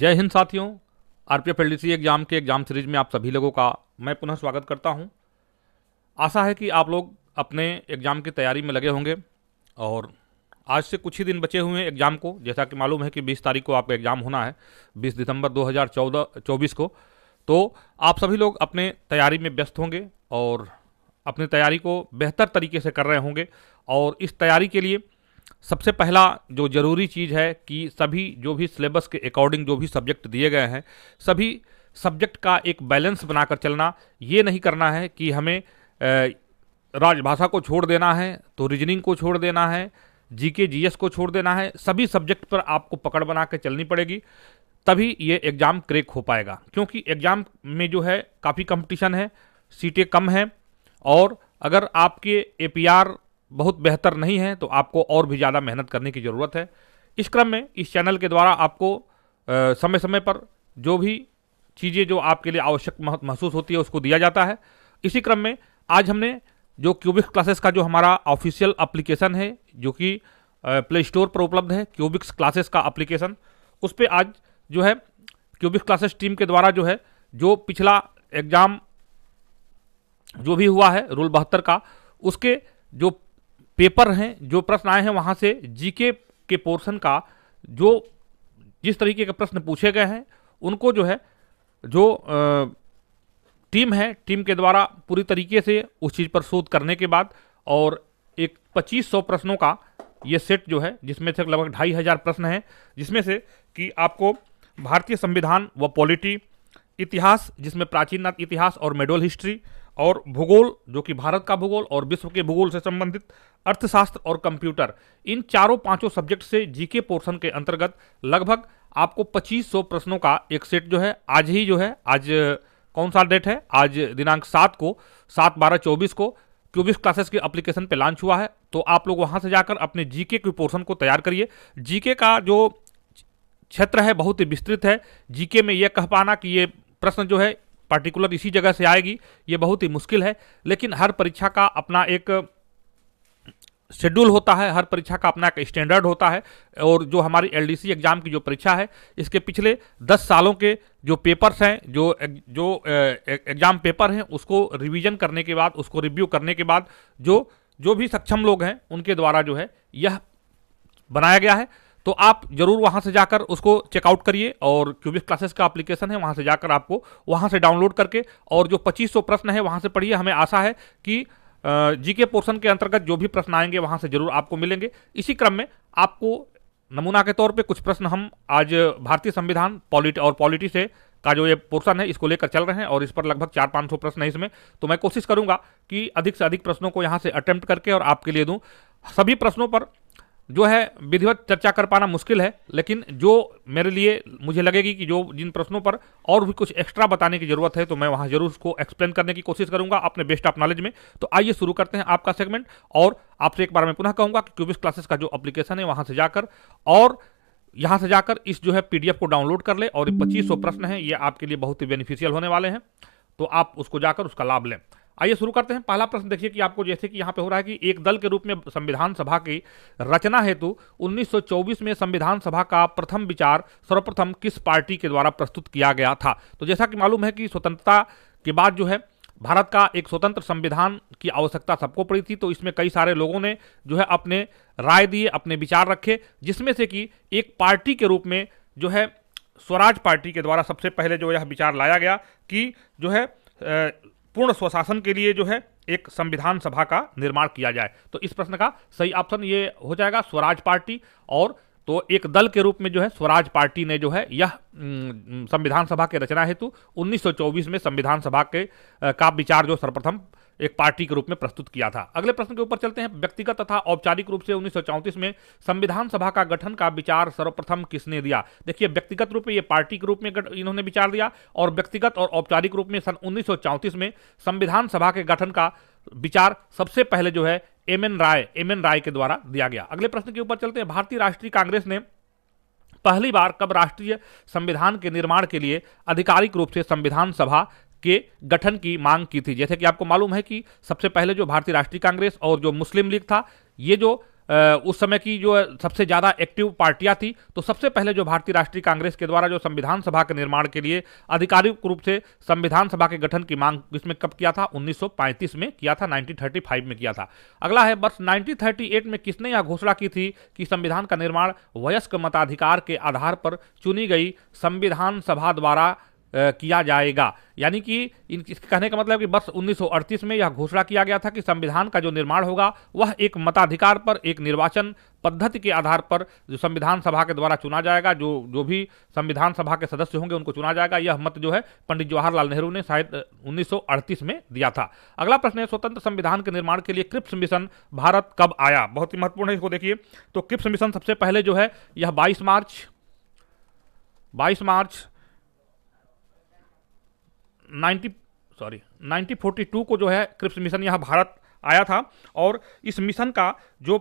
जय हिंद साथियों। RPF LDC exam के एग्जाम सीरीज में आप सभी लोगों का मैं पुनः स्वागत करता हूं। आशा है कि आप लोग अपने एग्जाम की तैयारी में लगे होंगे और आज से कुछ ही दिन बचे हुए हैं एग्जाम को। जैसा कि मालूम है कि 20 तारीख को आपका एग्जाम होना है, 20 दिसंबर 2024 को। तो आप सभी लोग अपने तैयारी में व्यस्त होंगे और अपनी तैयारी को बेहतर तरीके से कर रहे होंगे। और इस तैयारी के लिए सबसे पहला जो ज़रूरी चीज़ है कि सभी जो भी सिलेबस के अकॉर्डिंग जो भी सब्जेक्ट दिए गए हैं, सभी सब्जेक्ट का एक बैलेंस बनाकर चलना। ये नहीं करना है कि हमें राजभाषा को छोड़ देना है तो रीजनिंग को छोड़ देना है, जीके जीएस को छोड़ देना है। सभी सब्जेक्ट पर आपको पकड़ बना के चलनी पड़ेगी, तभी ये एग्ज़ाम क्रैक हो पाएगा। क्योंकि एग्ज़ाम में जो है काफ़ी कंपटीशन है, सीटें कम हैं और अगर आपके एपीआर बहुत बेहतर नहीं है तो आपको और भी ज़्यादा मेहनत करने की ज़रूरत है। इस क्रम में इस चैनल के द्वारा आपको समय समय पर जो भी चीज़ें जो आपके लिए आवश्यक महसूस होती है उसको दिया जाता है। इसी क्रम में आज हमने जो क्यूबिक्स क्लासेस का जो हमारा ऑफिशियल एप्लीकेशन है, जो कि प्ले स्टोर पर उपलब्ध है, क्यूबिक्स क्लासेस का एप्लीकेशन, उस पर आज जो है क्यूबिक्स क्लासेस टीम के द्वारा जो है जो पिछला एग्ज़ाम जो भी हुआ है रूल 72 का, उसके जो पेपर हैं, जो प्रश्न आए हैं, वहाँ से जीके के पोर्शन का जो जिस तरीके के प्रश्न पूछे गए हैं उनको जो है जो टीम है, टीम के द्वारा पूरी तरीके से उस चीज़ पर शोध करने के बाद और एक 2500 प्रश्नों का ये सेट जो है, जिसमें से लगभग 2500 प्रश्न हैं, जिसमें से कि आपको भारतीय संविधान व पॉलिटी, इतिहास जिसमें प्राचीन इतिहास और मेडोल हिस्ट्री, और भूगोल जो कि भारत का भूगोल और विश्व के भूगोल से संबंधित, अर्थशास्त्र और कंप्यूटर, इन चारों पांचों सब्जेक्ट से जीके पोर्शन के अंतर्गत लगभग आपको 2500 प्रश्नों का एक सेट जो है आज ही जो है, आज कौन सा डेट है, आज दिनांक 7 को 7/12/24 को क्यूबिक्स क्लासेस के एप्लीकेशन पे लॉन्च हुआ है। तो आप लोग वहां से जाकर अपने जीके के पोर्शन को तैयार करिए। जीके का जो क्षेत्र है बहुत ही विस्तृत है। जीके में यह कह पाना कि ये प्रश्न जो है पार्टिकुलर इसी जगह से आएगी, ये बहुत ही मुश्किल है। लेकिन हर परीक्षा का अपना एक शेड्यूल होता है, हर परीक्षा का अपना एक स्टैंडर्ड होता है। और जो हमारी एलडीसी एग्जाम की जो परीक्षा है, इसके पिछले 10 सालों के जो पेपर्स हैं, जो एग्जाम पेपर हैं, उसको रिवीजन करने के बाद, उसको रिव्यू करने के बाद जो भी सक्षम लोग हैं उनके द्वारा जो है यह बनाया गया है। तो आप जरूर वहां से जाकर उसको चेकआउट करिए। और क्यूबिक्स क्लासेस का एप्लीकेशन है, वहां से जाकर आपको वहां से डाउनलोड करके और जो 2500 प्रश्न है वहां से पढ़िए। हमें आशा है कि जीके पोर्शन के अंतर्गत जो भी प्रश्न आएंगे वहां से जरूर आपको मिलेंगे। इसी क्रम में आपको नमूना के तौर पे कुछ प्रश्न हम आज भारतीय संविधान और पॉलिटी से का जो ये पोर्शन है इसको लेकर चल रहे हैं और इस पर लगभग 400-500 प्रश्न है इसमें। तो मैं कोशिश करूंगा कि अधिक से अधिक प्रश्नों को यहाँ से अटेम्प्ट करके और आपके लिए दूं। सभी प्रश्नों पर जो है विधिवत चर्चा कर पाना मुश्किल है, लेकिन जो मेरे लिए मुझे लगेगी कि जो जिन प्रश्नों पर और भी कुछ एक्स्ट्रा बताने की जरूरत है तो मैं वहां जरूर उसको एक्सप्लेन करने की कोशिश करूंगा अपने बेस्ट ऑफ नॉलेज में। तो आइए शुरू करते हैं आपका सेगमेंट। और आपसे एक बार मैं पुनः कहूंगा कि क्यूबिक्स क्लासेस का जो एप्लीकेशन है वहां से जाकर और यहां से जाकर इस जो है पीडीएफ को डाउनलोड कर ले और 2500 प्रश्न है, ये आपके लिए बहुत ही बेनिफिशियल होने वाले हैं। तो आप उसको जाकर उसका लाभ लें। आइए शुरू करते हैं। पहला प्रश्न देखिए कि आपको जैसे कि यहाँ पे हो रहा है कि एक दल के रूप में संविधान सभा की रचना हेतु 1924 में संविधान सभा का प्रथम विचार सर्वप्रथम किस पार्टी के द्वारा प्रस्तुत किया गया था। तो जैसा कि मालूम है कि स्वतंत्रता के बाद जो है भारत का एक स्वतंत्र संविधान की आवश्यकता सबको पड़ी थी। तो इसमें कई सारे लोगों ने जो है अपने राय दिए, अपने विचार रखे, जिसमें से कि एक पार्टी के रूप में जो है स्वराज पार्टी के द्वारा सबसे पहले जो यह विचार लाया गया कि जो है पूर्ण स्वशासन के लिए जो है एक संविधान सभा का निर्माण किया जाए। तो इस प्रश्न का सही ऑप्शन ये हो जाएगा स्वराज पार्टी। और तो एक दल के रूप में जो है स्वराज पार्टी ने जो है यह संविधान सभा के रचना हेतु 1924 में संविधान सभा के का विचार जो सर्वप्रथम एक पार्टी के रूप में प्रस्तुत किया था। अगले प्रश्न के ऊपर चलते हैं। व्यक्तिगत तथा औपचारिक रूप से 1934 में संविधान सभा का गठन का विचार सर्वप्रथम किसने दिया। देखिए, व्यक्तिगत रूप में ये पार्टी के रूप में इन्होंने विचार दिया और व्यक्तिगत और औपचारिक रूप में सन 1934 में संविधान सभा के गठन का विचार सबसे पहले जो है एम एन राय के द्वारा दिया गया। अगले प्रश्न के ऊपर चलते हैं। भारतीय राष्ट्रीय कांग्रेस ने पहली बार कब राष्ट्रीय संविधान के निर्माण के लिए आधिकारिक रूप से संविधान सभा के गठन की मांग की थी। जैसे कि आपको मालूम है कि सबसे पहले जो भारतीय राष्ट्रीय कांग्रेस और जो मुस्लिम लीग था, ये जो उस समय की जो सबसे ज़्यादा एक्टिव पार्टियां थी। तो सबसे पहले जो भारतीय राष्ट्रीय कांग्रेस के द्वारा जो संविधान सभा के निर्माण के लिए आधिकारिक रूप से संविधान सभा के गठन की मांग इसमें कब किया था? 1935 में किया था, 1935 में किया था। अगला है वर्ष 1938 में किसने यह घोषणा की थी कि संविधान का निर्माण वयस्क मताधिकार के आधार पर चुनी गई संविधान सभा द्वारा किया जाएगा। यानी कि इसके कहने का मतलब कि वर्ष 1938 में यह घोषणा किया गया था कि संविधान का जो निर्माण होगा वह एक मताधिकार पर, एक निर्वाचन पद्धति के आधार पर जो संविधान सभा के द्वारा चुना जाएगा। जो भी संविधान सभा के सदस्य होंगे उनको चुना जाएगा। यह मत जो है पंडित जवाहरलाल नेहरू ने शायद 1938 में दिया था। अगला प्रश्न है, स्वतंत्र संविधान के निर्माण के लिए क्रिप्स मिशन भारत कब आया? बहुत ही महत्वपूर्ण है, इसको देखिए। तो क्रिप्स मिशन सबसे पहले जो है यह 22 मार्च 1942 को जो है क्रिप्स मिशन यहाँ भारत आया था। और इस मिशन का जो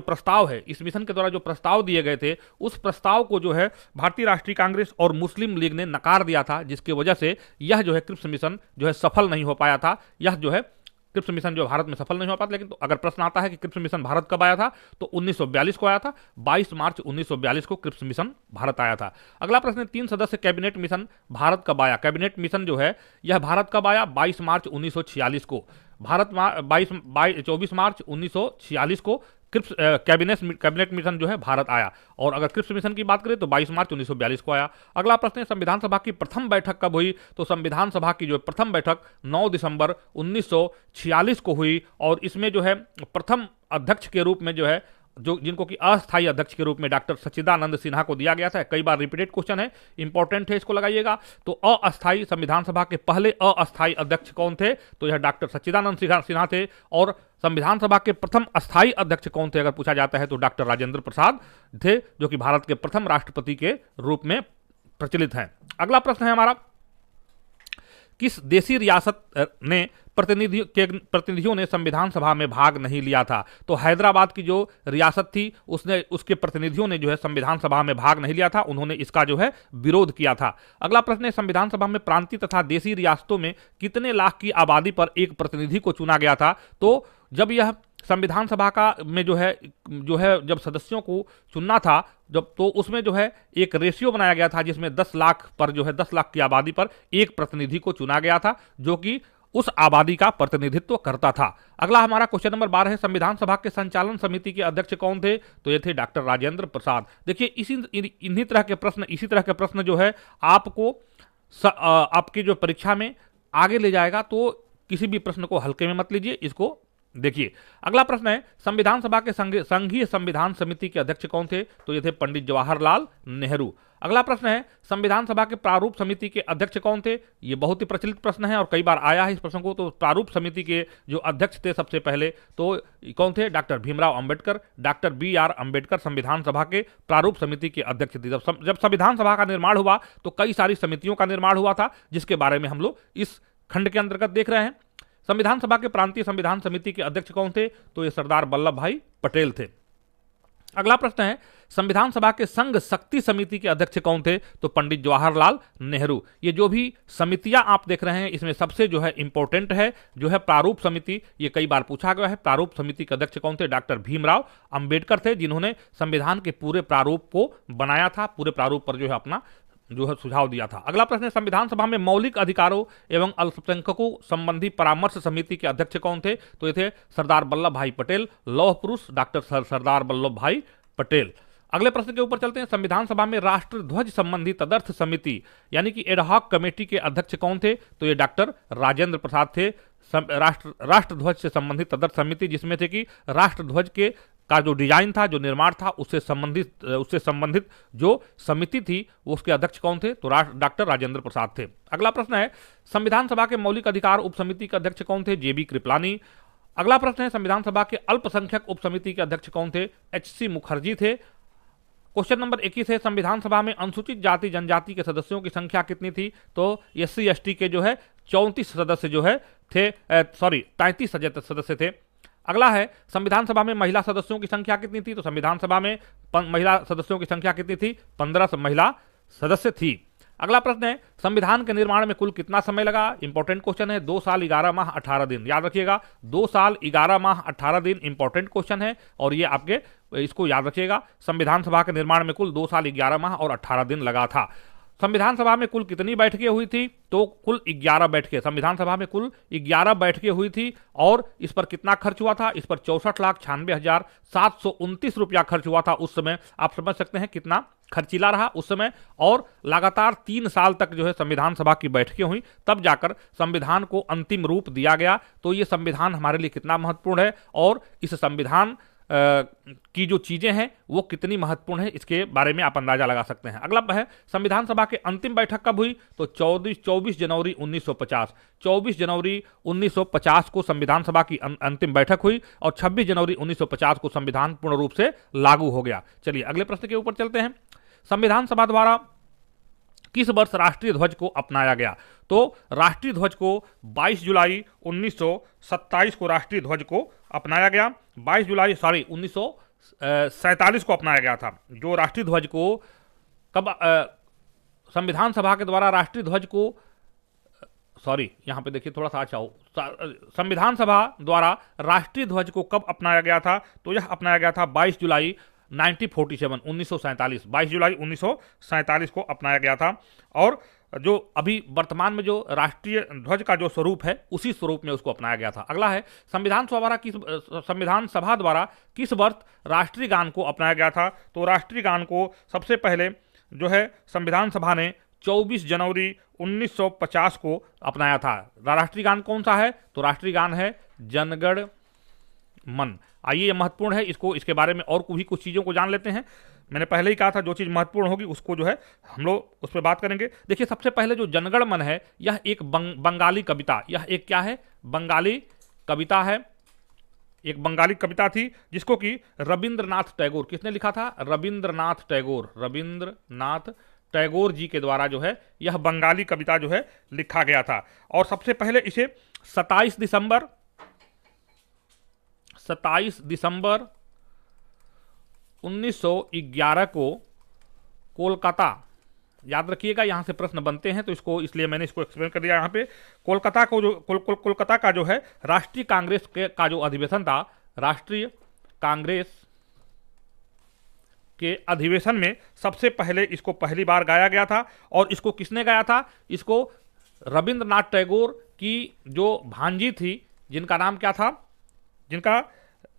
प्रस्ताव है, इस मिशन के द्वारा जो प्रस्ताव दिए गए थे, उस प्रस्ताव को जो है भारतीय राष्ट्रीय कांग्रेस और मुस्लिम लीग ने नकार दिया था, जिसकी वजह से यह जो है क्रिप्स मिशन जो है सफल नहीं हो पाया था। यह जो है क्रिप्स मिशन जो भारत में सफल नहीं हो पाता। लेकिन तो अगर प्रश्न आता है कि क्रिप्स मिशन भारत कब आया था, तो 1942 को आया था। 22 मार्च 1942 को क्रिप्स मिशन भारत आया था। अगला प्रश्न, 3 सदस्य कैबिनेट मिशन भारत कब आया? कैबिनेट मिशन जो है यह भारत कब आया? 22 मार्च 1946 को। 24 मार्च 1946 को क्रिप्स कैबिनेट मिशन जो है भारत आया। और अगर क्रिप्स मिशन की बात करें तो 22 मार्च 1942 को आया। अगला प्रश्न है, संविधान सभा की प्रथम बैठक कब हुई? तो संविधान सभा की जो प्रथम बैठक 9 दिसंबर 1946 को हुई। और इसमें जो है प्रथम अध्यक्ष के रूप में जो है जिनको कि अस्थायी अध्यक्ष के रूप में डॉक्टर सच्चिदानंद सिन्हा को दिया गया था। कई बार रिपीटेड क्वेश्चन है, इंपॉर्टेंट है, इसको लगाइएगा। तो अस्थायी संविधान सभा के पहले अस्थायी अध्यक्ष कौन थे? तो यह डॉक्टर सच्चिदानंद सिन्हा थे। और संविधान सभा के प्रथम अस्थायी अध्यक्ष कौन थे अगर पूछा जाता है तो डॉक्टर राजेंद्र प्रसाद थे, जो कि भारत के प्रथम राष्ट्रपति के रूप में प्रचलित हैं। अगला प्रश्न है हमारा, किस देशी रियासत ने प्रतिनिधियों ने संविधान सभा में भाग नहीं लिया था? तो हैदराबाद की जो रियासत थी उसके प्रतिनिधियों ने जो है संविधान सभा में भाग नहीं लिया था, उन्होंने इसका जो है विरोध किया था। अगला प्रश्न है, संविधान सभा में प्रांतीय तथा देशी रियासतों में कितने लाख की आबादी पर एक प्रतिनिधि को चुना गया था? तो जब यह संविधान सभा का में जो है जब सदस्यों को चुनना था तो उसमें जो है एक रेशियो बनाया गया था, जिसमें 10 लाख पर जो है 10 लाख की आबादी पर एक प्रतिनिधि को चुना गया था, जो कि उस आबादी का प्रतिनिधित्व करता था। अगला हमारा क्वेश्चन नंबर 12 है, संविधान सभा के संचालन समिति के अध्यक्ष कौन थे? तो ये थे डॉक्टर राजेंद्र प्रसाद। देखिए इसी तरह के प्रश्न जो है आपको आपकी जो परीक्षा में आगे ले जाएगा, तो किसी भी प्रश्न को हल्के में मत लीजिए, इसको देखिए। अगला प्रश्न है, संविधान सभा के संघीय संविधान समिति के अध्यक्ष कौन थे? तो ये थे पंडित जवाहरलाल नेहरू। अगला प्रश्न है, संविधान सभा के प्रारूप समिति के अध्यक्ष कौन थे? ये बहुत ही प्रचलित प्रश्न है और कई बार आया है इस प्रश्न को। तो प्रारूप समिति के जो अध्यक्ष थे सबसे पहले तो कौन थे? Doctor Bhimrao Ambedkar. Doctor BR Ambedkar संविधान सभा के प्रारूप समिति के अध्यक्ष थे। जब संविधान सभा का निर्माण हुआ तो कई सारी समितियों का निर्माण हुआ था, जिसके बारे में हम लोग इस खंड के अंतर्गत देख रहे हैं। संविधान सभा के प्रांतीय संविधान समिति के अध्यक्ष कौन थे? तो ये सरदार वल्लभ भाई पटेल थे। अगला प्रश्न है, संविधान सभा के संघ शक्ति समिति के अध्यक्ष कौन थे? तो पंडित जवाहरलाल नेहरू। ये जो भी समितियां आप देख रहे हैं इसमें सबसे जो है इंपॉर्टेंट है जो है प्रारूप समिति। ये कई बार पूछा गया है। प्रारूप समिति के अध्यक्ष कौन थे? डॉक्टर भीमराव अंबेडकर थे, जिन्होंने संविधान के पूरे प्रारूप को बनाया था, पूरे प्रारूप पर जो है अपना जो है सुझाव दिया था। अगला प्रश्न है, संविधान सभा में मौलिक अधिकारों एवं अल्पसंख्यकों संबंधी परामर्श समिति के अध्यक्ष कौन थे? तो ये थे सरदार वल्लभ भाई पटेल, लौह पुरुष डॉक्टर सरदार वल्लभ भाई पटेल। अगले प्रश्न के ऊपर चलते हैं, संविधान सभा में राष्ट्रध्वज संबंधी तदर्थ समिति यानी कि एडहॉक कमेटी के अध्यक्ष कौन थे? तो ये डॉक्टर राजेंद्र प्रसाद थे। राष्ट्रध्वज से संबंधित तदर्थ समिति, जिसमें थे कि राष्ट्रध्वज के का जो डिजाइन था, जो निर्माण था, उससे संबंधित जो समिति थी उसके अध्यक्ष कौन थे? तो डॉक्टर राजेंद्र प्रसाद थे। अगला प्रश्न है, संविधान सभा के मौलिक अधिकार उप समिति के अध्यक्ष कौन थे? JB कृपलानी। अगला प्रश्न है, संविधान सभा के अल्पसंख्यक उप समिति के अध्यक्ष कौन थे? HC मुखर्जी थे। क्वेश्चन नंबर 21 है, संविधान सभा में अनुसूचित जाति जनजाति के सदस्यों की संख्या कितनी थी? तो SC ST के जो है 34 सदस्य जो है थे, 33 सदस्य थे। अगला है, संविधान सभा में महिला सदस्यों की संख्या कितनी थी? तो संविधान सभा में महिला सदस्यों की संख्या कितनी थी? 15 महिला सदस्य थी। अगला प्रश्न है, संविधान के निर्माण में कुल कितना समय लगा? इंपॉर्टेंट क्वेश्चन है। 2 साल 11 माह 18 दिन, याद रखिएगा 2 साल 11 माह 18 दिन इंपॉर्टेंट क्वेश्चन है और ये आपके इसको याद रखिएगा। संविधान सभा के निर्माण में कुल 2 साल 11 माह और 18 दिन लगा था। संविधान सभा में कुल कितनी बैठकें हुई थी? तो कुल 11 बैठकें। संविधान सभा में कुल 11 बैठकें हुई थी और इस पर कितना खर्च हुआ था? इस पर 64,96,729 रुपया खर्च हुआ था उस समय। आप समझ सकते हैं कितना खर्चीला रहा उस समय। और लगातार 3 साल तक जो है संविधान सभा की बैठकें हुई, तब जाकर संविधान को अंतिम रूप दिया गया। तो ये संविधान हमारे लिए कितना महत्वपूर्ण है और इस संविधान की जो चीजें हैं वो कितनी महत्वपूर्ण है, इसके बारे में आप अंदाजा लगा सकते हैं। अगला है, संविधान सभा की अंतिम बैठक कब हुई? तो 24 जनवरी 1950। 24 जनवरी 1950 को संविधान सभा की अंतिम बैठक हुई और 26 जनवरी 1950 को संविधान पूर्ण रूप से लागू हो गया। चलिए अगले प्रश्न के ऊपर चलते हैं। संविधान सभा द्वारा किस वर्ष राष्ट्रीय ध्वज को अपनाया गया? तो राष्ट्रीय ध्वज को 22 जुलाई 1927 को राष्ट्रीय ध्वज को अपनाया गया। 1947 को अपनाया गया था। जो राष्ट्रीय ध्वज को कब संविधान सभा के द्वारा राष्ट्रीय ध्वज को यहां पे देखिए थोड़ा सा अच्छा हो, संविधान सभा द्वारा राष्ट्रीय ध्वज को कब अपनाया गया था? तो यह अपनाया गया था 22 जुलाई 1947 22 जुलाई 1947 को अपनाया गया था। और जो अभी वर्तमान में जो राष्ट्रीय ध्वज का जो स्वरूप है उसी स्वरूप में उसको अपनाया गया था। अगला है, संविधान सभा द्वारा किस वर्ष राष्ट्रीय गान को अपनाया गया था? तो राष्ट्रीय गान को सबसे पहले जो है संविधान सभा ने 24 जनवरी 1950 को अपनाया था। राष्ट्रीय गान कौन सा है? तो राष्ट्रीय गान है जनगण मन। आइए ये महत्वपूर्ण है, इसके बारे में और भी कुछ चीज़ों को जान लेते हैं। मैंने पहले ही कहा था जो चीज़ महत्वपूर्ण होगी उसको जो है हम लोग उस पर बात करेंगे। देखिए सबसे पहले जो जनगण मन है यह एक बंगाली कविता, यह एक क्या है? बंगाली कविता है। एक बंगाली कविता थी जिसको कि रविंद्रनाथ टैगोर, किसने लिखा था? रविंद्रनाथ टैगोर जी के द्वारा जो है यह बंगाली कविता जो है लिखा गया था। और सबसे पहले इसे 27 दिसंबर 1911 को कोलकाता, याद रखिएगा यहां से प्रश्न बनते हैं तो इसलिए मैंने इसको एक्सप्लेन कर दिया। यहां पे कोलकाता को जो कोलकाता का जो है राष्ट्रीय कांग्रेस का जो अधिवेशन था, राष्ट्रीय कांग्रेस के अधिवेशन में सबसे पहले इसको पहली बार गाया गया था। और इसको किसने गाया था? इसको रविंद्रनाथ टैगोर की जो भांजी थी, जिनका नाम क्या था? जिनका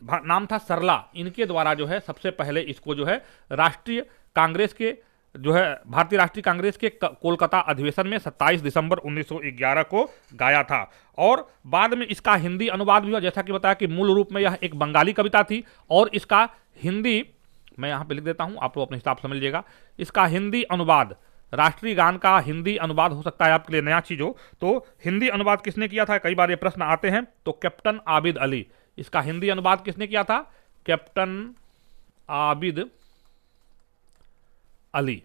नाम था सरला, इनके द्वारा जो है सबसे पहले इसको जो है राष्ट्रीय कांग्रेस के जो है भारतीय राष्ट्रीय कांग्रेस के कोलकाता अधिवेशन में 27 दिसंबर 1911 को गाया था। और बाद में इसका हिंदी अनुवाद भी हुआ, जैसा कि बताया कि मूल रूप में यह एक बंगाली कविता थी और इसका हिंदी, मैं यहां पे लिख देता हूं, आप लोग अपने हिसाब से समझ लीजिएगा। इसका हिंदी अनुवाद, राष्ट्रीय गान का हिंदी अनुवाद हो सकता है आपके लिए नया चीज हो, तो हिंदी अनुवाद किसने किया था? कई बार ये प्रश्न आते हैं। तो कैप्टन आबिद अली, इसका हिंदी अनुवाद किसने किया था? कैप्टन आबिद अली।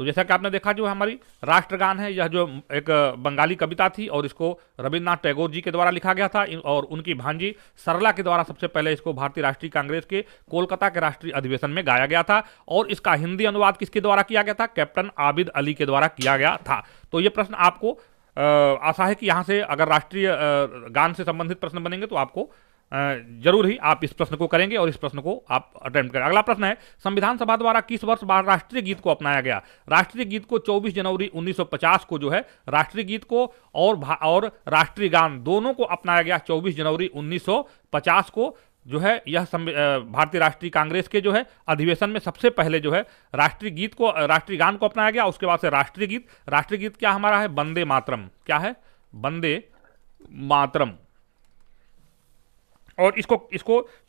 तो जैसा कि आपने देखा जो हमारी राष्ट्रगान है, यह जो एक बंगाली कविता थी और इसको रविंद्रनाथ टैगोर जी के द्वारा लिखा गया था और उनकी भांजी सरला के द्वारा सबसे पहले इसको भारतीय राष्ट्रीय कांग्रेस के कोलकाता के राष्ट्रीय अधिवेशन में गाया गया था। और इसका हिंदी अनुवाद किसके द्वारा किया गया था? कैप्टन आबिद अली के द्वारा किया गया था। तो ये प्रश्न आपको आशा है कि यहाँ से अगर राष्ट्रीय गान से संबंधित प्रश्न बनेंगे तो आपको जरूर ही आप इस प्रश्न को करेंगे और इस प्रश्न को आप अटेम्प्ट करें। अगला प्रश्न है, संविधान सभा द्वारा किस वर्ष राष्ट्रीय गीत को अपनाया गया? राष्ट्रीय गीत को 24 जनवरी 1950 को जो है राष्ट्रीय गीत को और राष्ट्रीय गान दोनों को अपनाया गया। 24 जनवरी 1950 को जो है यह भारतीय राष्ट्रीय कांग्रेस के जो है अधिवेशन में सबसे पहले जो है राष्ट्रीय गीत को, राष्ट्रीय गान को अपनाया गया। उसके बाद से राष्ट्रीय गीत क्या हमारा है? वंदे मातरम। क्या है? वंदे मातरम। और इसको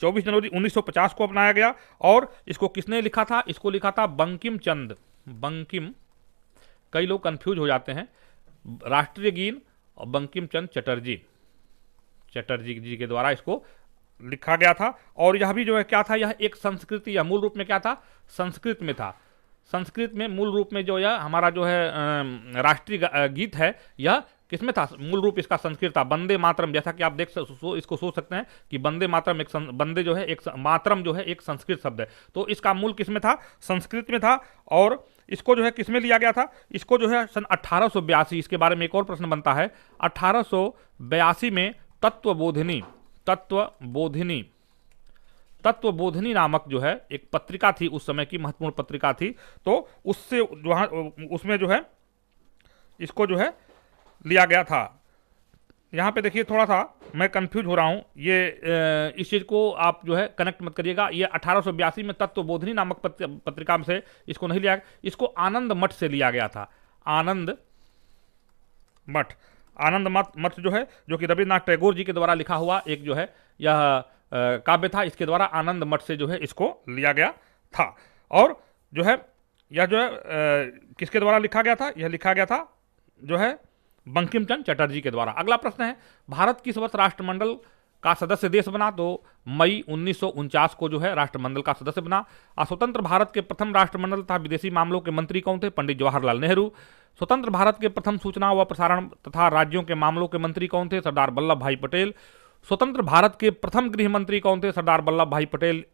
24 जनवरी 1950 को अपनाया गया। और इसको किसने लिखा था? इसको लिखा था बंकिम चंद। कई लोग कंफ्यूज हो जाते हैं, राष्ट्रीय गीत और बंकिम चंद चटर्जी जी के द्वारा इसको लिखा गया था। और यह भी जो है क्या था? यह एक संस्कृति, यह मूल रूप में क्या था? संस्कृत में था। संस्कृत में मूल रूप में जो यह हमारा जो है राष्ट्रीय गीत है, यह किसमें था? मूल रूप इसका संस्कृत था, वंदे मातरम। जैसा कि आप इसको सोच सकते हैं कि वंदे मातरम वंदे जो है एक मातरम जो है एक संस्कृत शब्द है, तो इसका मूल किसमें था? संस्कृत में था। और इसको जो है किसमें लिया गया था, इसको जो है सन 1882, इसके बारे में एक और प्रश्न बनता है, 1882 में तत्वबोधिनी नामक जो है एक पत्रिका थी, उस समय की महत्वपूर्ण पत्रिका थी, तो उससे उसमें जो है इसको जो है लिया गया था। यहाँ पे देखिए थोड़ा सा मैं कंफ्यूज हो रहा हूँ, ये इस चीज को आप जो है कनेक्ट मत करिएगा। ये 1882 में तत्वबोधिनी नामक पत्रिका से इसको नहीं लिया, इसको आनंद मठ से लिया गया था। आनंद मठ जो है, जो कि रविन्द्रनाथ टैगोर जी के द्वारा लिखा हुआ एक जो है यह काव्य था, इसके द्वारा आनंद मठ से जो है इसको लिया गया था। और जो है यह जो है किसके द्वारा लिखा गया था, यह लिखा गया था जो है बंकिम चंद्र चटर्जी के द्वारा। अगला प्रश्न है, भारत किस वर्ष राष्ट्रमंडल का सदस्य देश बना, तो मई 1949 को जो है राष्ट्रमंडल का सदस्य बना। स्वतंत्र भारत के प्रथम राष्ट्रमंडल तथा विदेशी मामलों के मंत्री कौन थे, पंडित जवाहरलाल नेहरू। स्वतंत्र भारत के प्रथम सूचना व प्रसारण तथा राज्यों के मामलों के मंत्री कौन थे, सरदार वल्लभ भाई पटेल। स्वतंत्र भारत के प्रथम गृह मंत्री कौन थे, सरदार वल्लभ भाई पटेल।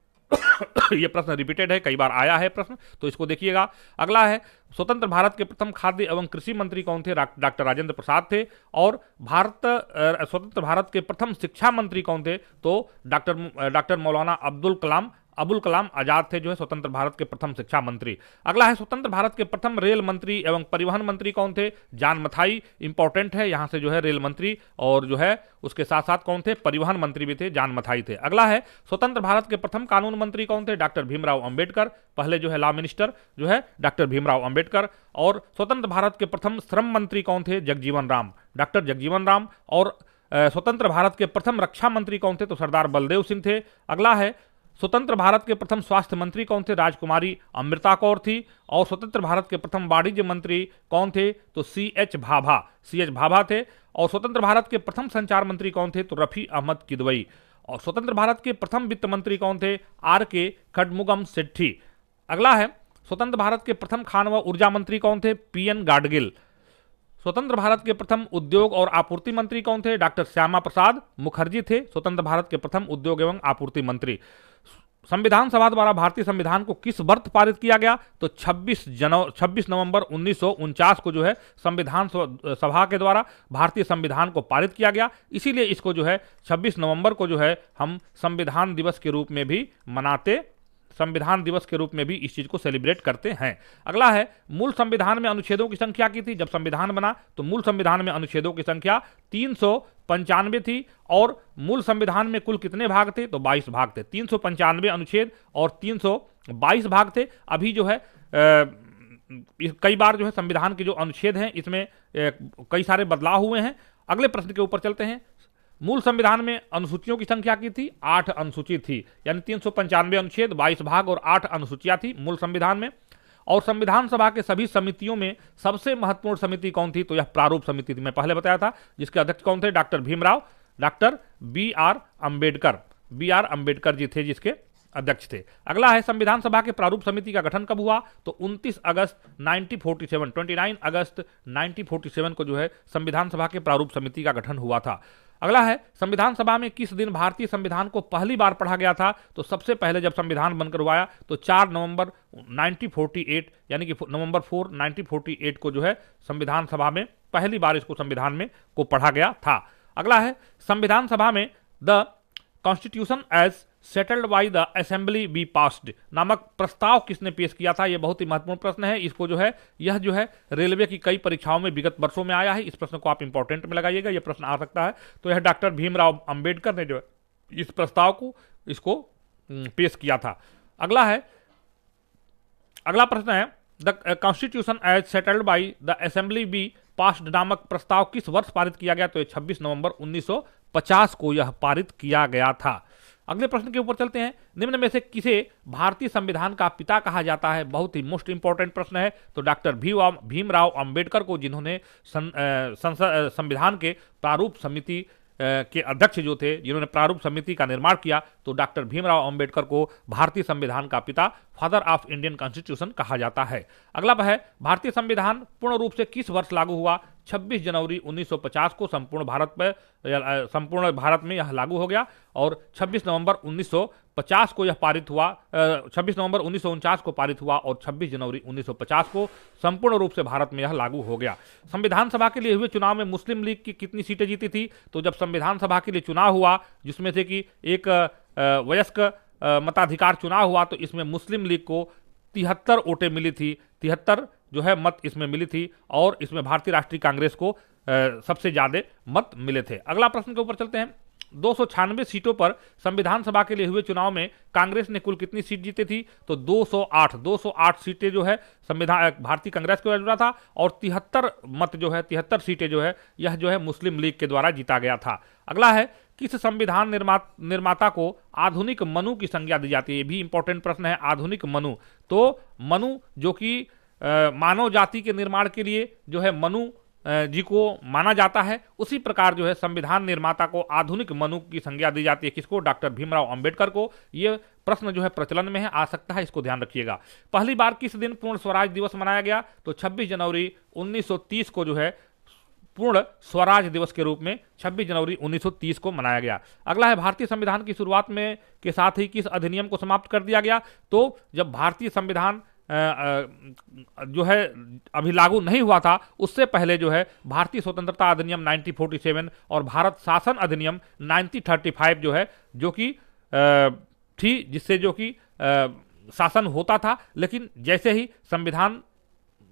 ये प्रश्न रिपीटेड है, कई बार आया है प्रश्न, तो इसको देखिएगा। अगला है, स्वतंत्र भारत के प्रथम खाद्य एवं कृषि मंत्री कौन थे, डॉक्टर राजेंद्र प्रसाद थे। और स्वतंत्र भारत के प्रथम शिक्षा मंत्री कौन थे, तो डॉक्टर मौलाना अबुल कलाम आजाद थे, जो है स्वतंत्र भारत के प्रथम शिक्षा मंत्री। अगला है, स्वतंत्र भारत के प्रथम रेल मंत्री एवं परिवहन मंत्री कौन थे, जॉन मथाई। इंपॉर्टेंट है यहाँ से जो है रेल मंत्री, और जो है उसके साथ साथ कौन थे, परिवहन मंत्री भी थे, जॉन मथाई थे। अगला है, स्वतंत्र भारत के प्रथम कानून मंत्री कौन थे, डॉक्टर भीमराव अंबेडकर। पहले जो है लॉ मिनिस्टर जो है डॉक्टर भीमराव अंबेडकर। और स्वतंत्र भारत के प्रथम श्रम मंत्री कौन थे, जगजीवन राम, डॉक्टर जगजीवन राम। और स्वतंत्र भारत के प्रथम रक्षा मंत्री कौन थे, तो सरदार बलदेव सिंह थे। अगला है, स्वतंत्र भारत के प्रथम स्वास्थ्य मंत्री कौन थे, राजकुमारी अमृता कौर थी। और स्वतंत्र भारत के प्रथम वाणिज्य मंत्री कौन थे, तो सी एच भाभा थे। और स्वतंत्र भारत के प्रथम संचार मंत्री कौन थे, तो रफी अहमद किदवई। और स्वतंत्र भारत के प्रथम वित्त मंत्री कौन थे, R.K. खडमुगम सेट्ठी। अगला है, स्वतंत्र भारत के प्रथम खान व ऊर्जा मंत्री कौन थे, P.N. गाडगिल। स्वतंत्र भारत के प्रथम उद्योग और आपूर्ति मंत्री कौन थे, डॉक्टर श्यामा प्रसाद मुखर्जी थे स्वतंत्र भारत के प्रथम उद्योग एवं आपूर्ति मंत्री। संविधान सभा द्वारा भारतीय संविधान को किस वर्ष पारित किया गया, तो 26 नवंबर 1949 को जो है संविधान सभा के द्वारा भारतीय संविधान को पारित किया गया। इसीलिए इसको जो है 26 नवंबर को जो है हम संविधान दिवस के रूप में भी इस चीज को सेलिब्रेट करते हैं। अगला है, मूल संविधान में अनुच्छेदों की संख्या की थी जब संविधान बना, तो मूल संविधान में अनुच्छेदों की संख्या 395 थी। और मूल संविधान में कुल कितने भाग थे, तो 22 भाग थे। 395 अनुच्छेद और 322 भाग थे। अभी जो है कई बार जो है संविधान के जो अनुच्छेद हैं इसमें कई सारे बदलाव हुए हैं। अगले प्रश्न के ऊपर चलते हैं। मूल संविधान में अनुसूचियों की संख्या की थी, 8 अनुसूची थी, यानी 395 अनुच्छेद, 22 भाग और 8 अनुसूचियां थी मूल संविधान में। और संविधान सभा के सभी समितियों में सबसे महत्वपूर्ण समिति कौन थी, तो यह प्रारूप समिति थी। मैं पहले बताया था, जिसके अध्यक्ष कौन थे, doctor Bhimrao, doctor B.R. Ambedkar ji थे जिसके अध्यक्ष थे। अगला है, संविधान सभा के प्रारूप समिति का गठन कब हुआ, तो 29 अगस्त 1947 को जो है संविधान सभा के प्रारूप समिति का गठन हुआ था। अगला है, संविधान सभा में किस दिन भारतीय संविधान को पहली बार पढ़ा गया था, तो सबसे पहले जब संविधान बनकर हुआ तो 4 नवंबर 1948 यानी कि नवंबर 4 1948 को जो है संविधान सभा में पहली बार इसको संविधान में को पढ़ा गया था। अगला है, संविधान सभा में the constitution as settled by the assembly be passed नामक प्रस्ताव किसने पेश किया था, यह बहुत ही महत्वपूर्ण प्रश्न है। इसको जो है यह जो है रेलवे की कई परीक्षाओं में विगत वर्षों में आया है। इस प्रश्न को आप इंपॉर्टेंट में लगाइएगा, यह प्रश्न आ सकता है। तो यह डॉक्टर भीमराव अंबेडकर ने जो है इस प्रस्ताव को इसको पेश किया था। अगला प्रश्न है, the constitution as settled by the assembly be passed नामक प्रस्ताव किस वर्ष पारित किया गया, तो 26 नवंबर 1950 को यह पारित किया गया था। अगले प्रश्न के ऊपर चलते हैं। निम्न में से किसे भारतीय संविधान का पिता कहा जाता है, बहुत ही मोस्ट इंपॉर्टेंट प्रश्न है। तो डॉक्टर भीमराव अंबेडकर को, जिन्होंने संविधान के प्रारूप समिति के अध्यक्ष जो थे, जिन्होंने प्रारूप समिति का निर्माण किया, तो डॉक्टर भीमराव अंबेडकर को भारतीय संविधान का पिता, फादर ऑफ इंडियन कॉन्स्टिट्यूशन कहा जाता है। अगला है, भारतीय संविधान पूर्ण रूप से किस वर्ष लागू हुआ, 26 जनवरी 1950 को संपूर्ण भारत में यह लागू हो गया और 26 नवंबर 1950 को यह पारित हुआ, 26 नवंबर 1949 को पारित हुआ और 26 जनवरी 1950 को संपूर्ण रूप से भारत में यह लागू हो गया। संविधान सभा के लिए हुए चुनाव में मुस्लिम लीग की कितनी सीटें जीती थी? तो जब संविधान सभा के लिए चुनाव हुआ, जिसमें से कि एक वयस्क मताधिकार चुनाव हुआ, तो इसमें मुस्लिम लीग को 73 वोटें मिली थी, 73 जो है मत इसमें मिली थी, और इसमें भारतीय राष्ट्रीय कांग्रेस को सबसे ज्यादा मत मिले थे। अगला प्रश्न के ऊपर चलते हैं। 296 सीटों पर संविधान सभा के लिए हुए चुनाव में कांग्रेस ने कुल कितनी सीट जीती थी? तो 208 सीटें जो है संविधान भारतीय कांग्रेस को जुड़ा था, और 73 सीटें जो है यह जो है मुस्लिम लीग के द्वारा जीता गया था। अगला है, किस संविधान निर्माता को आधुनिक मनु की संज्ञा दी जाती है? ये भी इंपॉर्टेंट प्रश्न है, आधुनिक मनु। तो मनु जो कि मानव जाति के निर्माण के लिए जो है मनु जी को माना जाता है, उसी प्रकार जो है संविधान निर्माता को आधुनिक मनु की संज्ञा दी जाती है। किसको? डॉक्टर भीमराव अंबेडकर को। ये प्रश्न जो है प्रचलन में है, आ सकता है, इसको ध्यान रखिएगा। पहली बार किस दिन पूर्ण स्वराज दिवस मनाया गया? तो 26 जनवरी 1930 को जो है पूर्ण स्वराज दिवस के रूप में 26 जनवरी 1930 को मनाया गया। अगला है, भारतीय संविधान की शुरुआत में के साथ ही किस अधिनियम को समाप्त कर दिया गया? तो जब भारतीय संविधान जो है अभी लागू नहीं हुआ था, उससे पहले जो है भारतीय स्वतंत्रता अधिनियम 1947 और भारत शासन अधिनियम 1935 जो है, जो कि थी, जिससे जो कि शासन होता था, लेकिन जैसे ही संविधान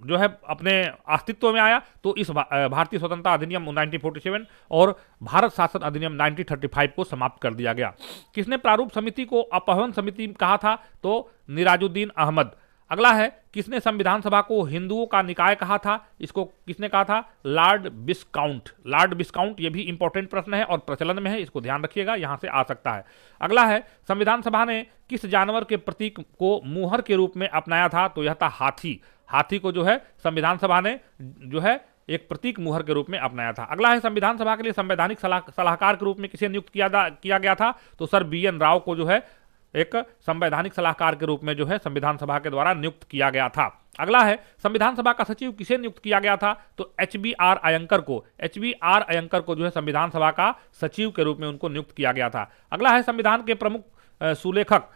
जो है अपने अस्तित्व में आया, तो इस भारतीय स्वतंत्रता अधिनियम 1947 और भारत शासन अधिनियम 1935 को समाप्त कर दिया गया। किसने प्रारूप समिति को अपहरण समिति कहा था? तो निराजुद्दीन अहमद। अगला है, किसने संविधान सभा को हिंदुओं का निकाय कहा था? इसको किसने कहा था? लॉर्ड विस्काउंट। लॉर्ड विस्काउंट, ये भी इंपॉर्टेंट प्रश्न है और प्रचलन में है, इसको ध्यान रखिएगा, यहां से आ सकता है। अगला है, संविधान सभा ने किस जानवर के प्रतीक को मुहर के रूप में अपनाया था? तो यह था हाथी। हाथी को जो है संविधान सभा ने जो है एक प्रतीक मुहर के रूप में अपनाया था। अगला है, संविधान सभा के लिए संवैधानिक सलाहकार के रूप में किसे नियुक्त किया गया था? तो सर BN राव को जो है एक संवैधानिक सलाहकार के रूप में जो है संविधान सभा के द्वारा नियुक्त किया गया था। अगला है, संविधान सभा का सचिव किसे नियुक्त किया गया था? तो HBR अयंकर को। HBR अयंकर को जो है संविधान सभा का सचिव के रूप में उनको नियुक्त किया गया था। अगला है, संविधान के प्रमुख सुलेखक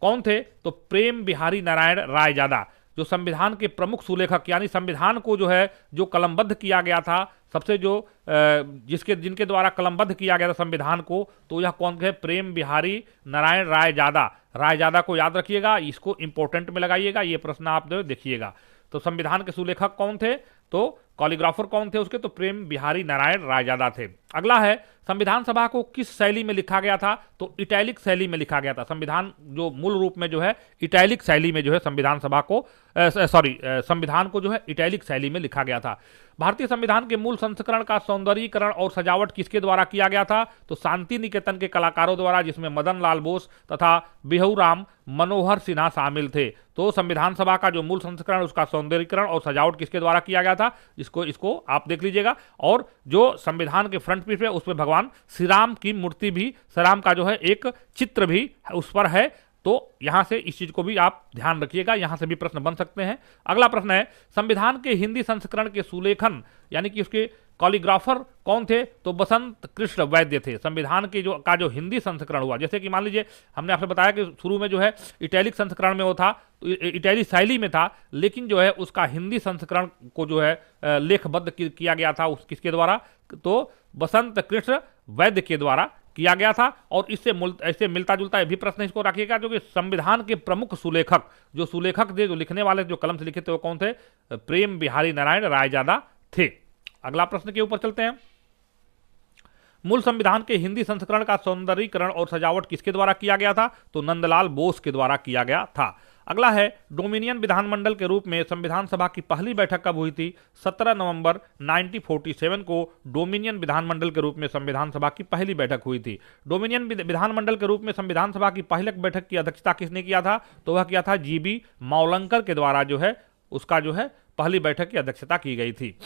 कौन थे? तो प्रेम बिहारी नारायण रायजादा। जो संविधान के प्रमुख सुलेखक, यानी संविधान को जो है जो कलमबद्ध किया गया था, सबसे जो जिनके द्वारा कलमबद्ध किया गया था संविधान को, तो यह कौन है? प्रेम बिहारी नारायण रायजादा। रायजादा को याद रखिएगा, इसको इंपॉर्टेंट में लगाइएगा, ये प्रश्न आप देखिएगा। तो संविधान के सुलेखक कौन थे? तो कॉलीग्राफर कौन थे उसके? तो प्रेम बिहारी नारायण रायजादा थे। अगला है, संविधान सभा को किस शैली में लिखा गया था? तो इटैलिक शैली में लिखा गया था। संविधान जो मूल रूप में जो है इटैलिक शैली में जो है संविधान सभा को संविधान को जो है इटैलिक शैली में लिखा गया था। भारतीय संविधान के मूल संस्करण का सौंदर्यीकरण और सजावट किसके द्वारा किया गया था? तो शांति निकेतन के कलाकारों द्वारा, जिसमें मदन लाल बोस तथा बिहूराम मनोहर सिन्हा शामिल थे। तो संविधान सभा का जो मूल संस्करण, उसका सौंदर्यीकरण और सजावट किसके द्वारा किया गया था? इसको आप देख लीजिएगा। और जो संविधान के फ्रंट पेज पे उसमें भगवान श्री राम की मूर्ति भी, श्री राम का जो है एक चित्र भी उस पर है। तो यहां से इस चीज को भी आप ध्यान रखिएगा, यहां से भी प्रश्न बन सकते हैं। अगला प्रश्न है, संविधान के हिंदी संस्करण के सुलेखन यानी कि उसके कॉलीग्राफर कौन थे? तो बसंत कृष्ण वैद्य थे। संविधान के जो हिंदी संस्करण हुआ, जैसे कि मान लीजिए हमने आपसे बताया कि शुरू में जो है इटैलिक संस्करण में वो था, तो इटैलिक शैली में था, लेकिन जो है उसका हिंदी संस्करण को जो है लेखबद्ध किया गया था किसके द्वारा? तो बसंत कृष्ण वैद्य के द्वारा किया गया था। और इससे मिलता जुलता ये भी प्रश्न इसको रखिएगा, जो कि संविधान के प्रमुख सुलेखक थे, जो लिखने वाले जो कलम से लिखे थे, वो कौन थे? प्रेम बिहारी नारायण रायजादा थे। अगला प्रश्न के ऊपर चलते हैं। मूल संविधान के हिंदी संस्करण का सौंदर्यीकरण और सजावट किसके द्वारा किया गया था? तो नंदलाल बोस के द्वारा किया गया था। अगला है, डोमिनियन विधानमंडल के रूप में संविधान सभा की पहली बैठक कब हुई थी? 17 नवंबर 1947 को डोमिनियन विधानमंडल के रूप में संविधान सभा की पहली बैठक हुई थी। डोमिनियन विधानमंडल के रूप में संविधान सभा की पहली बैठक की अध्यक्षता किसने किया था? तो वह किया था GB मावलंकर के द्वारा जो है उसका जो है पहली बैठक की अध्यक्षता की गई थी।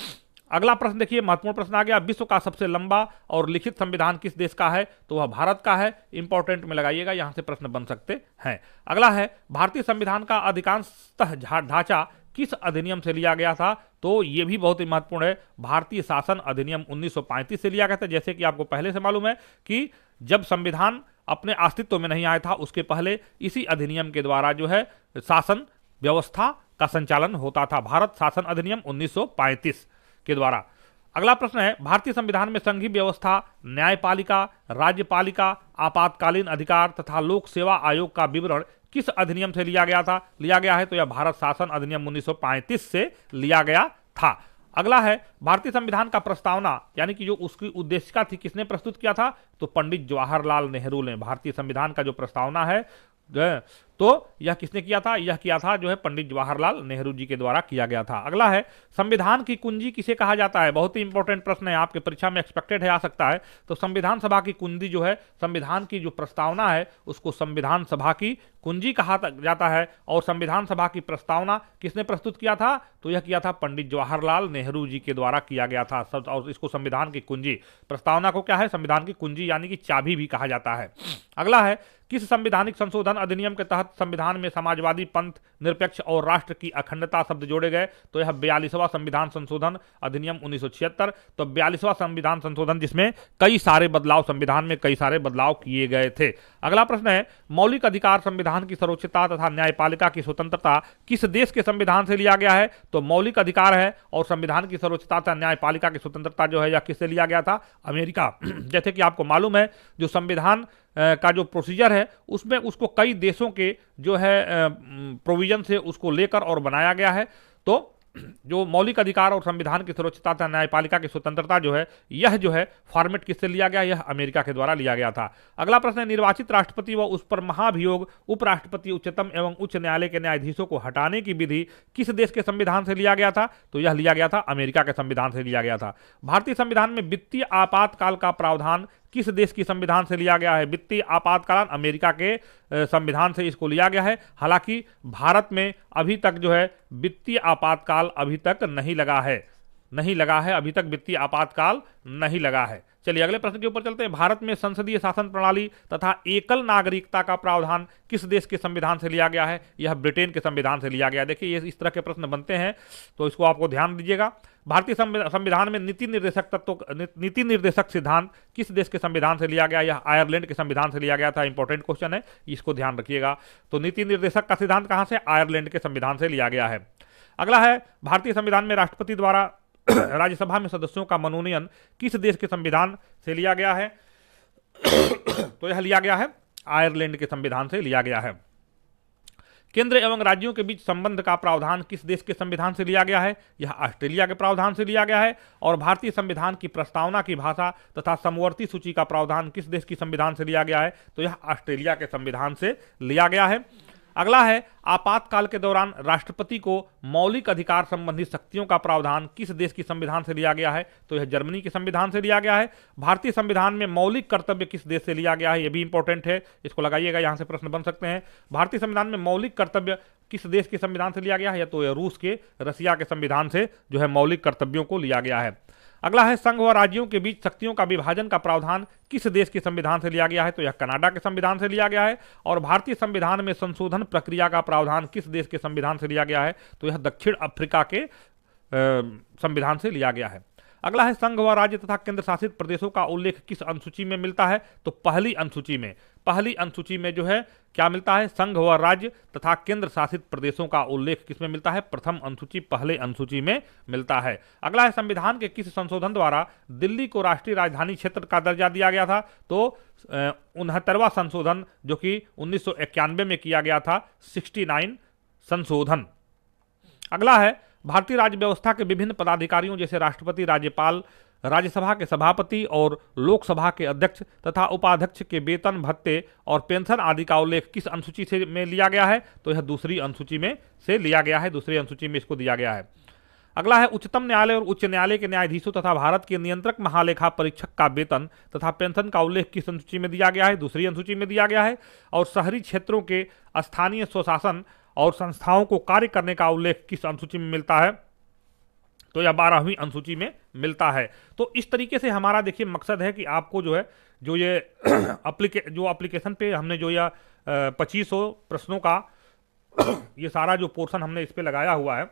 अगला प्रश्न देखिए, महत्वपूर्ण प्रश्न आ गया। विश्व का सबसे लंबा और लिखित संविधान किस देश का है? तो वह भारत का है। इंपॉर्टेंट में लगाइएगा, यहां से प्रश्न बन सकते हैं। अगला है, भारतीय संविधान का अधिकांशतः ढांचा किस अधिनियम से लिया गया था? तो यह भी बहुत ही महत्वपूर्ण है। भारतीय शासन अधिनियम 1935 से लिया गया था। जैसे कि आपको पहले से मालूम है कि जब संविधान अपने अस्तित्व में नहीं आया था उसके पहले इसी अधिनियम के द्वारा जो है शासन व्यवस्था का संचालन होता था। भारत शासन अधिनियम 1935 के द्वारा। अगला प्रश्न है, भारतीय संविधान में संघीय व्यवस्था, न्यायपालिका, राज्यपालिका, आपातकालीन अधिकार तथा लोक सेवा आयोग का विवरण किस अधिनियम से लिया गया है? तो यह भारत शासन अधिनियम 1935 से लिया गया था। अगला है, भारतीय संविधान का प्रस्तावना यानी कि जो उसकी उद्देशिका थी किसने प्रस्तुत किया था? तो पंडित जवाहरलाल नेहरू ने। भारतीय संविधान का जो प्रस्तावना है तो यह किसने किया था? यह किया था जो है पंडित जवाहरलाल नेहरू जी के द्वारा किया गया था। अगला है, संविधान की कुंजी किसे कहा जाता है? बहुत ही इंपॉर्टेंट प्रश्न है, आपके परीक्षा में एक्सपेक्टेड है, आ सकता है। तो संविधान सभा की कुंजी जो है, संविधान की जो प्रस्तावना है उसको संविधान सभा की कुंजी कहा जाता है। और संविधान सभा की प्रस्तावना किसने प्रस्तुत किया था? तो यह किया था पंडित जवाहरलाल नेहरू जी के द्वारा किया गया था। और इसको संविधान की कुंजी, प्रस्तावना को क्या है? संविधान की कुंजी यानी कि चाबी भी कहा जाता है। अगला है, किस संवैधानिक संशोधन अधिनियम के तहत संविधान में समाजवादी, पंथ, निरपेक्ष और राष्ट्र की अखंडता शब्द जोड़े गए? तो यह 42वां संविधान संशोधन अधिनियम 1976। तो 42वां संविधान संशोधन जिसमें कई सारे बदलाव, संविधान में कई सारे बदलाव किए गए थे। अगला प्रश्न है, मौलिक अधिकार, संविधान की सर्वोच्चता तथा न्यायपालिका की स्वतंत्रता किस देश के संविधान से लिया गया है? तो मौलिक अधिकार है और संविधान की सर्वोच्चता तथा न्यायपालिका की स्वतंत्रता जो है यह किससे लिया गया था? अमेरिका। जैसे कि आपको मालूम है, जो संविधान का जो प्रोसीजर है उसमें उसको कई देशों के जो है प्रोविजन से उसको लेकर और बनाया गया है। तो जो मौलिक अधिकार और संविधान की सर्वोच्चता तथा न्यायपालिका की स्वतंत्रता जो है यह जो है फॉर्मेट किससे लिया गया? यह अमेरिका के द्वारा लिया गया था। अगला प्रश्न है, निर्वाचित राष्ट्रपति व उस पर महाभियोग उपराष्ट्रपति, उच्चतम एवं उच्च न्यायालय के न्यायाधीशों को हटाने की विधि किस देश के संविधान से लिया गया था? तो यह लिया गया था अमेरिका के संविधान से लिया गया था। भारतीय संविधान में वित्तीय आपातकाल का प्रावधान किस देश की संविधान से लिया गया है? वित्तीय आपातकाल अमेरिका के संविधान से इसको लिया गया है। हालांकि भारत में अभी तक जो है वित्तीय आपातकाल अभी तक नहीं लगा है, अभी तक वित्तीय आपातकाल नहीं लगा है। चलिए अगले प्रश्न के ऊपर चलते हैं। भारत में संसदीय शासन प्रणाली तथा एकल नागरिकता का प्रावधान किस देश के संविधान से लिया गया है? यह ब्रिटेन के संविधान से लिया गया। देखिए ये इस तरह के प्रश्न बनते हैं तो इसको आपको ध्यान दीजिएगा। भारतीय संविधान में नीति निर्देशक सिद्धांत किस देश के संविधान से लिया गया? यह आयरलैंड के संविधान से लिया गया था। इंपॉर्टेंट क्वेश्चन है, इसको ध्यान रखिएगा। तो नीति निर्देशक का सिद्धांत कहां से? आयरलैंड के संविधान से लिया गया है। अगला है, भारतीय संविधान में राष्ट्रपति द्वारा राज्यसभा में सदस्यों का मनोनयन किस देश के संविधान से लिया गया है? तो यह लिया गया है आयरलैंड के संविधान से लिया गया है। केंद्र एवं राज्यों के बीच संबंध का प्रावधान किस देश के संविधान से लिया गया है? यह ऑस्ट्रेलिया के प्रावधान से लिया गया है। और भारतीय संविधान की प्रस्तावना की भाषा तथा समवर्ती सूची का प्रावधान किस देश की संविधान से लिया गया है? तो यह ऑस्ट्रेलिया के संविधान से लिया गया है। अगला है, आपातकाल के दौरान राष्ट्रपति को मौलिक अधिकार संबंधी शक्तियों का प्रावधान किस देश की संविधान से लिया गया है? तो यह जर्मनी के संविधान से लिया गया है। भारतीय संविधान में मौलिक कर्तव्य किस देश से लिया गया है? यह भी इंपॉर्टेंट है, इसको लगाइएगा, यहां से प्रश्न बन सकते हैं। भारतीय संविधान में मौलिक कर्तव्य किस देश के संविधान से लिया गया है? या तो यह रूस के, रसिया के संविधान से जो है मौलिक कर्तव्यों को लिया गया है। अगला है, संघ व राज्यों के बीच शक्तियों का विभाजन का प्रावधान किस देश के संविधान से लिया गया है? तो यह कनाडा के संविधान से लिया गया है। और भारतीय संविधान में संशोधन प्रक्रिया का प्रावधान किस देश के संविधान से लिया गया है? तो यह दक्षिण अफ्रीका के संविधान से लिया गया है। अगला है, संघ व राज्य तथा केंद्र शासित प्रदेशों का उल्लेख किस अनुसूची में मिलता है? तो पहली अनुसूची में जो है क्या मिलता है? संघ व राज्य तथा केंद्र शासित प्रदेशों का उल्लेख किसमें मिलता है? प्रथम अनुसूची, पहले अनुसूची में मिलता है। अगला है, संविधान के किस संशोधन द्वारा दिल्ली को राष्ट्रीय राजधानी क्षेत्र का दर्जा दिया गया था? तो 69वां संशोधन जो कि 1991 में किया गया था, 69 संशोधन। अगला है, भारतीय राज्य व्यवस्था के विभिन्न पदाधिकारियों जैसे राष्ट्रपति, राज्यपाल, राज्यसभा के सभापति और लोकसभा के अध्यक्ष तथा उपाध्यक्ष के वेतन, भत्ते और पेंशन आदि का उल्लेख किस अनुसूची से में लिया गया है? तो यह दूसरी अनुसूची में से लिया गया है, दूसरी अनुसूची में इसको दिया गया है। अगला है, उच्चतम न्यायालय और उच्च न्यायालय के न्यायाधीशों तथा भारत के नियंत्रक महालेखा परीक्षक का वेतन तथा पेंशन का उल्लेख किस अनुसूची में दिया गया है? दूसरी अनुसूची में दिया गया है। और शहरी क्षेत्रों के स्थानीय स्वशासन और संस्थाओं को कार्य करने का उल्लेख किस अनुसूची में मिलता है? तो यह 12वीं अनुसूची में मिलता है। तो इस तरीके से हमारा देखिए मकसद है कि आपको जो है जो ये एप्लीकेशन पे हमने जो यह 2500 प्रश्नों का ये सारा जो पोर्शन हमने इस पे लगाया हुआ है,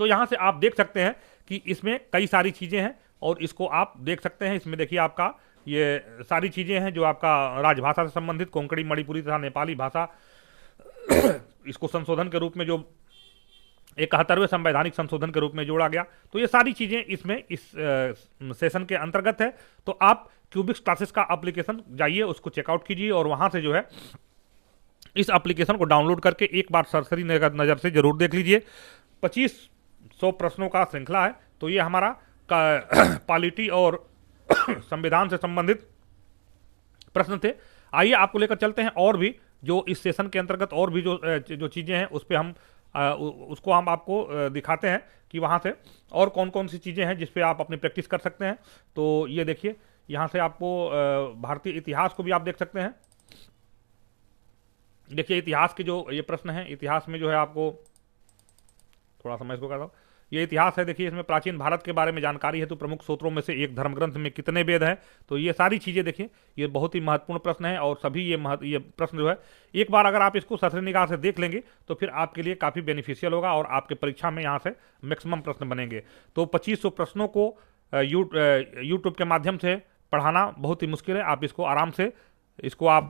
तो यहां से आप देख सकते हैं कि इसमें कई सारी चीजें हैं और इसको आप देख सकते हैं। इसमें देखिए आपका ये सारी चीज़ें हैं जो आपका राजभाषा से संबंधित कोंकणी, मणिपुरी तथा नेपाली भाषा इसको संशोधन के रूप में जो 71वें संवैधानिक संशोधन के रूप में जोड़ा गया, तो ये सारी चीज़ें इसमें इस सेशन के अंतर्गत है। तो आप क्यूबिक्स क्लासेस का एप्लीकेशन जाइए, उसको चेकआउट कीजिए और वहाँ से जो है इस एप्लीकेशन को डाउनलोड करके एक बार सरसरी नज़र से जरूर देख लीजिए। 2500 प्रश्नों का श्रृंखला है, तो ये हमारा पॉलिटी और संविधान से संबंधित प्रश्न थे। आइए आपको लेकर चलते हैं और भी जो इस सेशन के अंतर्गत और भी जो चीज़ें हैं उस पर हम उसको हम आपको दिखाते हैं कि वहाँ से और कौन कौन सी चीज़ें हैं जिस पे आप अपनी प्रैक्टिस कर सकते हैं। तो ये देखिए, यहाँ से आपको भारतीय इतिहास को भी आप देख सकते हैं। देखिए इतिहास के जो ये प्रश्न हैं, इतिहास में जो है आपको थोड़ा सा मैं इसको करता हूँ, ये इतिहास है। देखिए इसमें प्राचीन भारत के बारे में जानकारी है, तो प्रमुख स्रोतों में से एक धर्मग्रंथ में कितने वेद हैं। तो ये सारी चीज़ें देखिए, ये बहुत ही महत्वपूर्ण प्रश्न है और सभी ये प्रश्न जो है एक बार अगर आप इसको सरसरी निगाह से देख लेंगे तो फिर आपके लिए काफ़ी बेनिफिशियल होगा और आपके परीक्षा में यहाँ से मैक्सिमम प्रश्न बनेंगे। तो 2500 प्रश्नों को यूट्यूब के माध्यम से पढ़ाना बहुत ही मुश्किल है। आप इसको आराम से इसको आप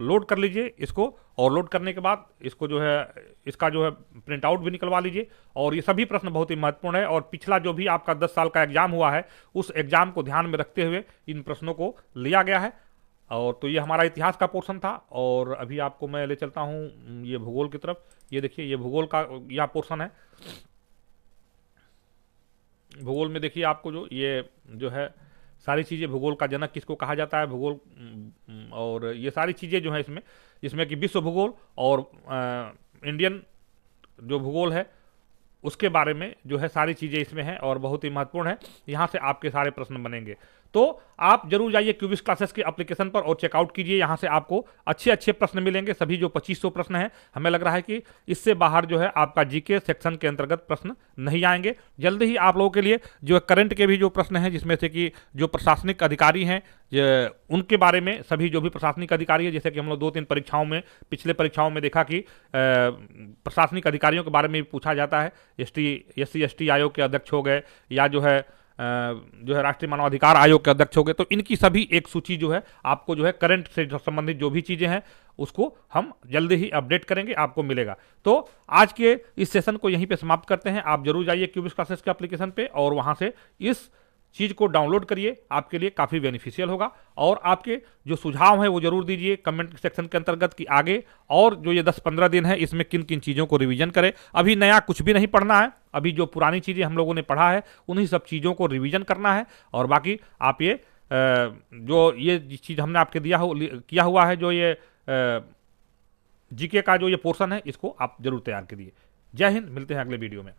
लोड कर लीजिए इसको, और लोड करने के बाद इसको जो है इसका जो है प्रिंट आउट भी निकलवा लीजिए। और ये सभी प्रश्न बहुत ही महत्वपूर्ण है और पिछला जो भी आपका 10 साल का एग्जाम हुआ है उस एग्जाम को ध्यान में रखते हुए इन प्रश्नों को लिया गया है। और तो ये हमारा इतिहास का पोर्शन था और अभी आपको मैं ले चलता हूँ ये भूगोल की तरफ। ये देखिए ये भूगोल का यह पोर्शन है। भूगोल में देखिए आपको ये जो है सारी चीज़ें, भूगोल का जनक किसको कहा जाता है, भूगोल और ये सारी चीज़ें जो है इसमें कि विश्व भूगोल और इंडियन जो भूगोल है उसके बारे में जो है सारी चीज़ें इसमें हैं और बहुत ही महत्वपूर्ण है। यहाँ से आपके सारे प्रश्न बनेंगे। तो आप जरूर जाइए क्यूबिक्स क्लासेस के एप्लीकेशन पर और चेकआउट कीजिए। यहाँ से आपको अच्छे अच्छे प्रश्न मिलेंगे। सभी जो 2500 प्रश्न हैं, हमें लग रहा है कि इससे बाहर जो है आपका जीके सेक्शन के अंतर्गत प्रश्न नहीं आएंगे। जल्दी ही आप लोगों के लिए जो करंट के भी जो प्रश्न हैं, जिसमें से कि जो प्रशासनिक अधिकारी हैं उनके बारे में, सभी जो भी प्रशासनिक अधिकारी है, जैसे कि हम लोग 2-3 परीक्षाओं में, पिछले परीक्षाओं में देखा कि प्रशासनिक अधिकारियों के बारे में भी पूछा जाता है। SC/ST आयोग के अध्यक्ष हो गए या जो है राष्ट्रीय मानवाधिकार आयोग के अध्यक्ष हो गए, तो इनकी सभी एक सूची जो है आपको जो है करंट से संबंधित जो भी चीज़ें हैं उसको हम जल्दी ही अपडेट करेंगे, आपको मिलेगा। तो आज के इस सेशन को यहीं पे समाप्त करते हैं। आप जरूर जाइए क्यूबिक्स क्लासेस के एप्लीकेशन पे और वहाँ से इस चीज़ को डाउनलोड करिए, आपके लिए काफ़ी बेनिफिशियल होगा। और आपके जो सुझाव हैं वो जरूर दीजिए कमेंट सेक्शन के अंतर्गत कि आगे और जो ये 10-15 दिन है इसमें किन किन चीज़ों को रिवीजन करें। अभी नया कुछ भी नहीं पढ़ना है, अभी जो पुरानी चीज़ें हम लोगों ने पढ़ा है उन्हीं सब चीज़ों को रिवीजन करना है। और बाकी आप ये जो ये चीज़ हमने आपके किया हुआ है, जो ये जीके का जो ये पोर्शन है, इसको आप जरूर तैयार करिए। जय हिंद, मिलते हैं अगले वीडियो में।